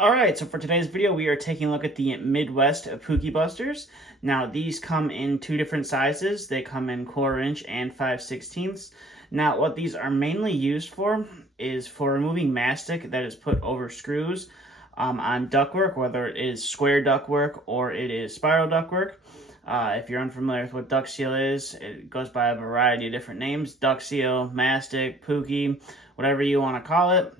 Alright, so for today's video, we are taking a look at the Midwest Pookie Busters. Now, these come in two different sizes. They come in 1/4 inch and 5/16. Now, what these are mainly used for is for removing mastic that is put over screws on ductwork, whether it is square ductwork or it is spiral ductwork. If you're unfamiliar with what duct seal is, it goes by a variety of different names: duct seal, mastic, Pookie, whatever you want to call it.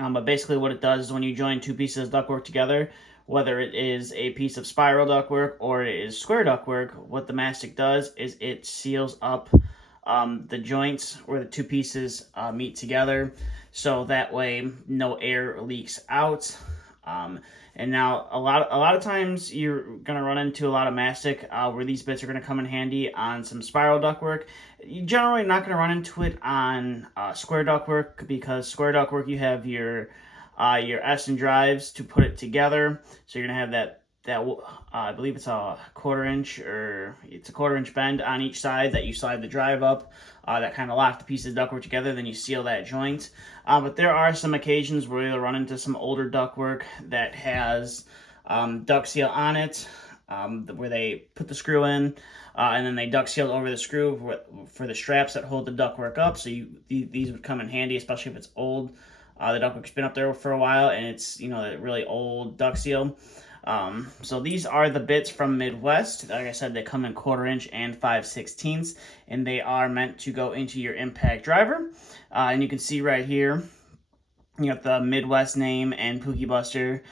But basically what it does is when you join two pieces of ductwork together, whether it is a piece of spiral ductwork or it is square ductwork, what the mastic does is it seals up the joints where the two pieces meet together, so that way no air leaks out. And now a lot of times you're gonna run into a lot of mastic where these bits are gonna come in handy on some spiral ductwork. You're generally not gonna run into it on square ductwork, because square ductwork you have your S and drives to put it together, so you're gonna have that I believe it's a 1/4 inch, or it's a 1/4 inch bend on each side that you slide the drive up, that kind of lock the pieces of ductwork together, then you seal that joint. But there are some occasions where you'll run into some older ductwork that has duct seal on it, where they put the screw in, and then they duct seal over the screw for the straps that hold the ductwork up. So these would come in handy, especially if it's old. The ductwork's been up there for a while and it's, you know, a really old duct seal. So these are the bits from Midwest. Like I said, they come in 1/4 inch and 5/16, and they are meant to go into your impact driver. And you can see right here, you got the Midwest name and Pookie Buster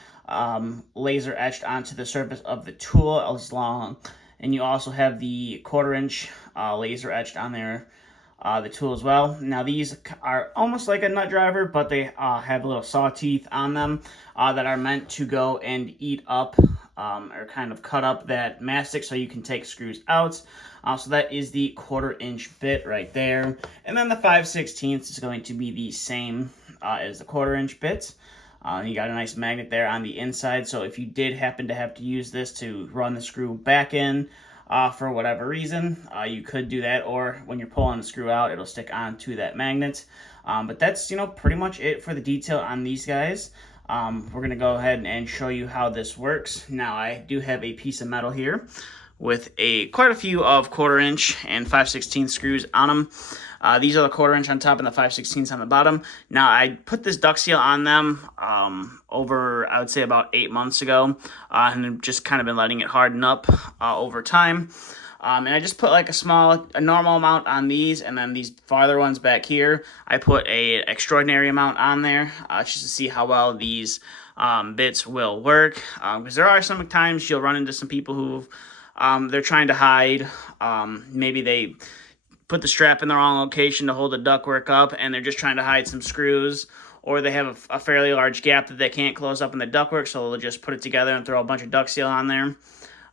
laser etched onto the surface of the tool as long. And you also have the 1/4 inch laser etched on there, the tool as well. Now these are almost like a nut driver, but they have little saw teeth on them that are meant to go and eat up or kind of cut up that mastic so you can take screws out. So that is the 1/4 inch bit right there. And then the 5/16 is going to be the same as the 1/4 inch bit. You got a nice magnet there on the inside, so if you did happen to have to use this to run the screw back in, for whatever reason, you could do that, or when you're pulling the screw out, it'll stick onto that magnet. But that's, you know, pretty much it for the detail on these guys. We're going to go ahead and show you how this works. Now, I do have a piece of metal here with quite a few of 1/4 inch and 5/16 screws on them. These are the 1/4 inch on top and the 5/16 on the bottom. Now, I put this duct seal on them over, I would say, about 8 months ago, and I've just kind of been letting it harden up over time. And I just put like a normal amount on these, and then these farther ones back here, I put a extraordinary amount on there, just to see how well these bits will work. Because there are some times you'll run into some people who they're trying to hide. Maybe they put the strap in the wrong location to hold the ductwork up, and they're just trying to hide some screws, or they have a fairly large gap that they can't close up in the ductwork, so they'll just put it together and throw a bunch of duct seal on there.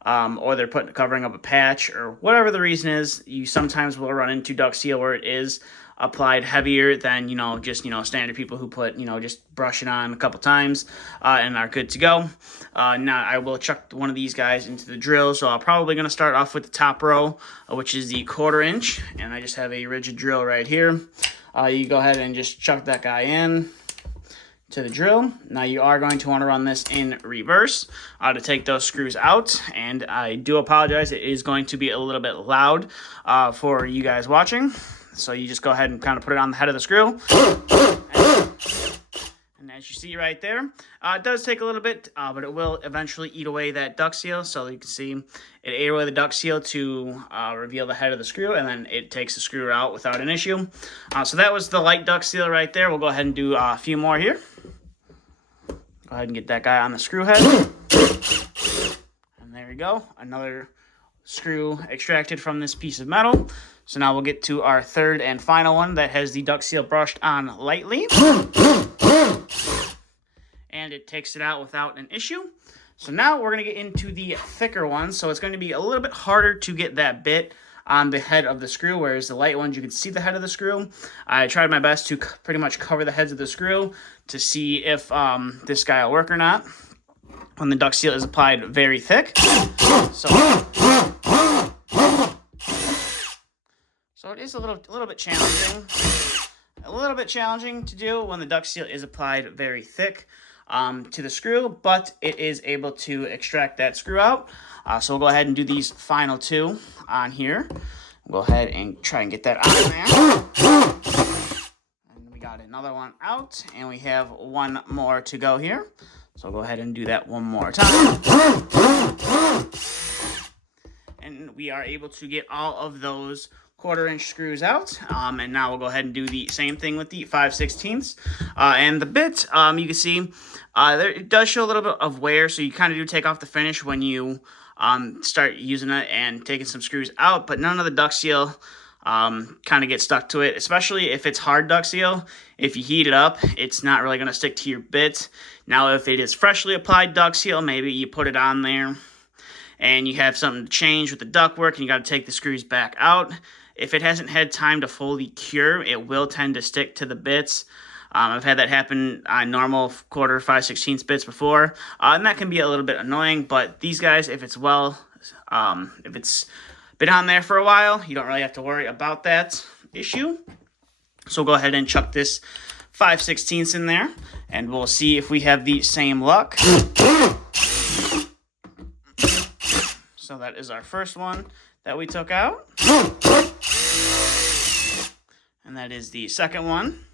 Or they're covering up a patch, or whatever the reason is. You sometimes will run into duct seal where it is applied heavier than, just, standard people who put, just brush it on a couple times and are good to go. Now, I will chuck one of these guys into the drill, so I'm probably going to start off with the top row, which is the 1/4 inch, and I just have a rigid drill right here. You go ahead and just chuck that guy in to the drill. Now you are going to want to run this in reverse to take those screws out, and I do apologize, it is going to be a little bit loud for you guys watching, so you just go ahead and kind of put it on the head of the screw, and as you see right there, it does take a little bit, but it will eventually eat away that duct seal. So you can see it ate away the duct seal to reveal the head of the screw, and then it takes the screw out without an issue. So that was the light duct seal right there. We'll go ahead and do a few more here. Go ahead and get that guy on the screw head. And there we go. Another screw extracted from this piece of metal. So now we'll get to our third and final one that has the duct seal brushed on lightly. And it takes it out without an issue. So now we're going to get into the thicker one. So it's going to be a little bit harder to get that bit on the head of the screw, whereas the light ones, you can see the head of the screw. I tried my best to pretty much cover the heads of the screw to see if this guy will work or not when the duct seal is applied very thick. So it is a little bit challenging. A little bit challenging to do when the duct seal is applied very thick. to the screw, but it is able to extract that screw out. So we'll go ahead and do these final 2 on here. We'll go ahead and try and get that on there. And we got another one out, and we have 1 more to go here. So we'll go ahead and do that 1 more time. And we are able to get all of those 1/4-inch screws out. And now we'll go ahead and do the same thing with the 5/16. And the bit, you can see, it does show a little bit of wear, so you kind of do take off the finish when you start using it and taking some screws out, but none of the duct seal kind of get stuck to it, especially if it's hard duct seal. If you heat it up, it's not really going to stick to your bit. Now, if it is freshly applied duct seal, maybe you put it on there and you have something to change with the ductwork and you got to take the screws back out. If it hasn't had time to fully cure, it will tend to stick to the bits. I've had that happen on normal 1/4, 5/16 bits before, and that can be a little bit annoying, but these guys, if it's been on there for a while, you don't really have to worry about that issue. So we'll go ahead and chuck this 5/16 in there, and we'll see if we have the same luck. So that is our first one that we took out. And that is the second one.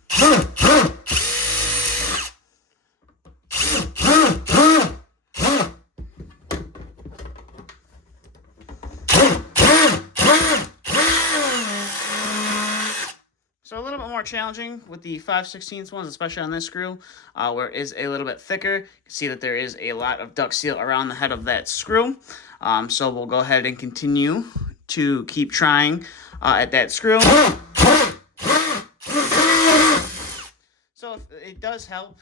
So a little bit more challenging with the 5/16 ones, especially on this screw, where it is a little bit thicker. You can see that there is a lot of duct seal around the head of that screw. So we'll go ahead and continue to keep trying at that screw. So it does help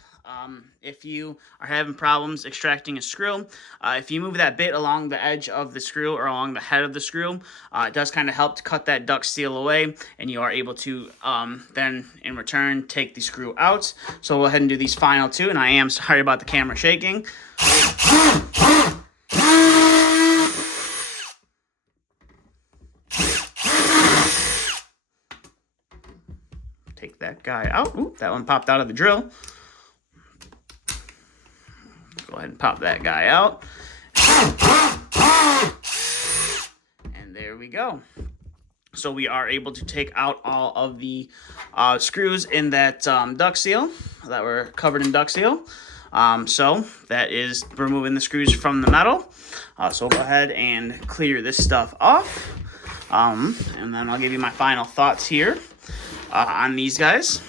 if you are having problems extracting a screw. If you move that bit along the edge of the screw or along the head of the screw, it does kind of help to cut that duct seal away, and you are able to then, in return, take the screw out. So we'll go ahead and do these final 2, and I am sorry about the camera shaking. Take that guy out. Ooh, that one popped out of the drill. Go ahead and pop that guy out. And there we go. So we are able to take out all of the screws in that duct seal that were covered in duct seal. So that is removing the screws from the metal. So we'll go ahead and clear this stuff off. And then I'll give you my final thoughts here on these guys.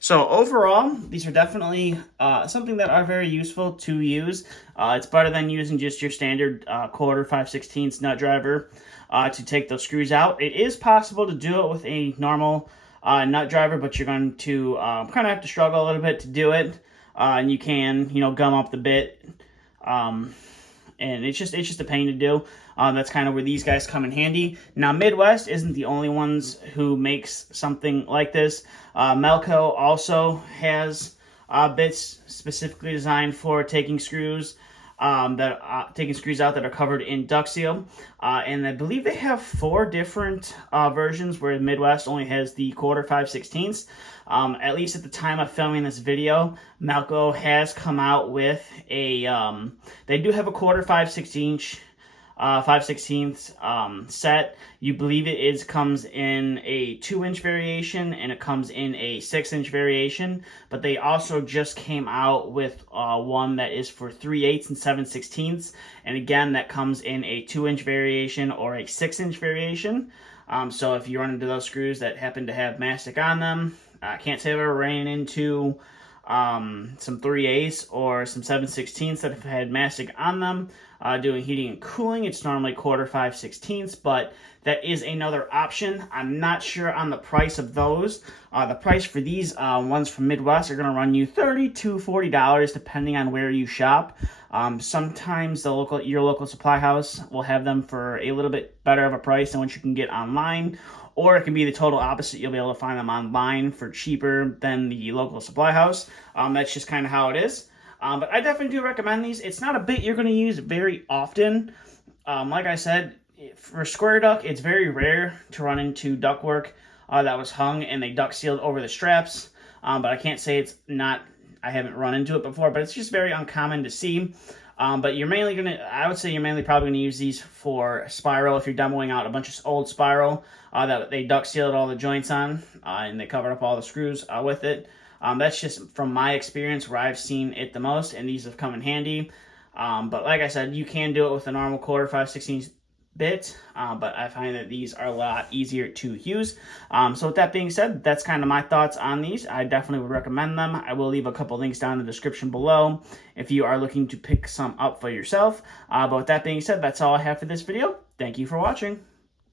So overall, these are definitely something that are very useful to use. It's better than using just your standard 1/4, 5/16 nut driver to take those screws out. It is possible to do it with a normal nut driver, but you're going to kind of have to struggle a little bit to do it. And you can, gum up the bit. And it's just a pain to do. That's kind of where these guys come in handy. Now, Midwest isn't the only ones who makes something like this. Melco also has bits specifically designed for taking screws out that are covered in duct seal. And I believe they have 4 different versions, where Midwest only has the 1/4, 5/16. At least at the time of filming this video, Melco has come out with a, they do have a 1/4, 5/16 set. You believe it comes in a 2-inch variation, and it comes in a 6-inch variation, but they also just came out with one that is for 3/8 and 7/16, and again, that comes in a 2-inch variation or a 6-inch variation. So if you run into those screws that happen to have mastic on them, I can't say I've ever ran into some 3/8 or some 7/16 that have had mastic on them. Doing heating and cooling, it's normally 1/4, 5/16, but that is another option. I'm not sure on the price of those. The price for these ones from Midwest are going to run you $30 to $40 depending on where you shop. Sometimes your local supply house will have them for a little bit better of a price than what you can get online, or it can be the total opposite. You'll be able to find them online for cheaper than the local supply house. That's just kind of how it is. But I definitely do recommend these. It's not a bit you're going to use very often. Like I said, for square duct, it's very rare to run into ductwork that was hung and they duct sealed over the straps. But I can't say it's not I haven't run into it before, but it's just very uncommon to see. But you're mainly I would say you're mainly probably gonna use these for spiral if you're demoing out a bunch of old spiral that they duct sealed all the joints on, and they covered up all the screws with it. That's just from my experience where I've seen it the most, and these have come in handy. But like I said, you can do it with a normal quarter 5/16 bit, but I find that these are a lot easier to use. So with that being said, that's kind of my thoughts on these. I definitely would recommend them. I will leave a couple links down in the description below if you are looking to pick some up for yourself. But with that being said, that's all I have for this video. Thank you for watching.